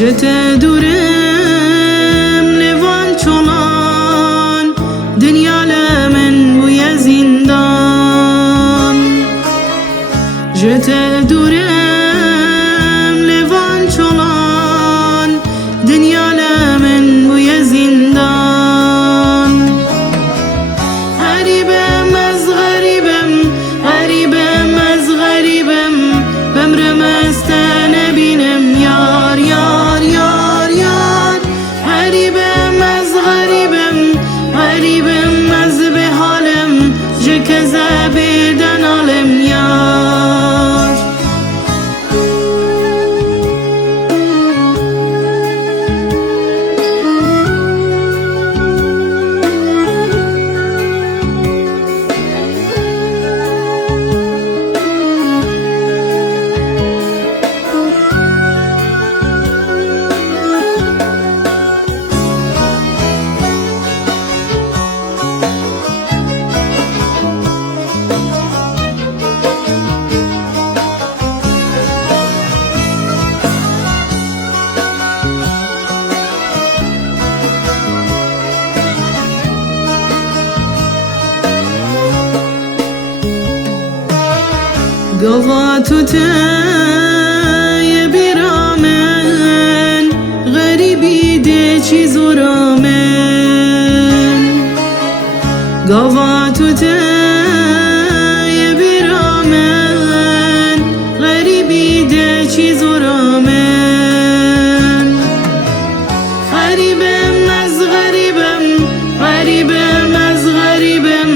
جته دورم لیوان چولان دنیا لمن بوی زندان جته دورم لیوان چولان دنیا لمن بوی زندان غریبم از غریبم غریبم از غریبم بمرم از نبینم یار یار یار یار غریبم از غریبم غریبم از به حالم جک زبیدن عالم یار قضاتو تای بیرامن غریبی ده چی زورامن قضاتو تای بیرامن غریبی ده چی زورامن غریبم از غریبم غریبم از غریبم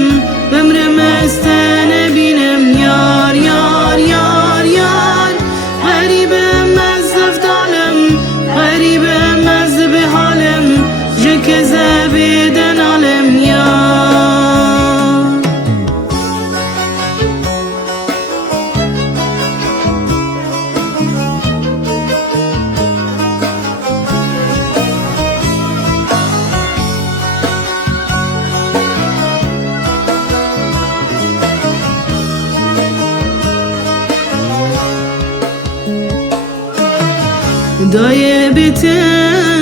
بمرم از نبینم یار یار یار یار غریبم از افدالم غریبم از به حالم جک زبیدن عالم یار دای بیتم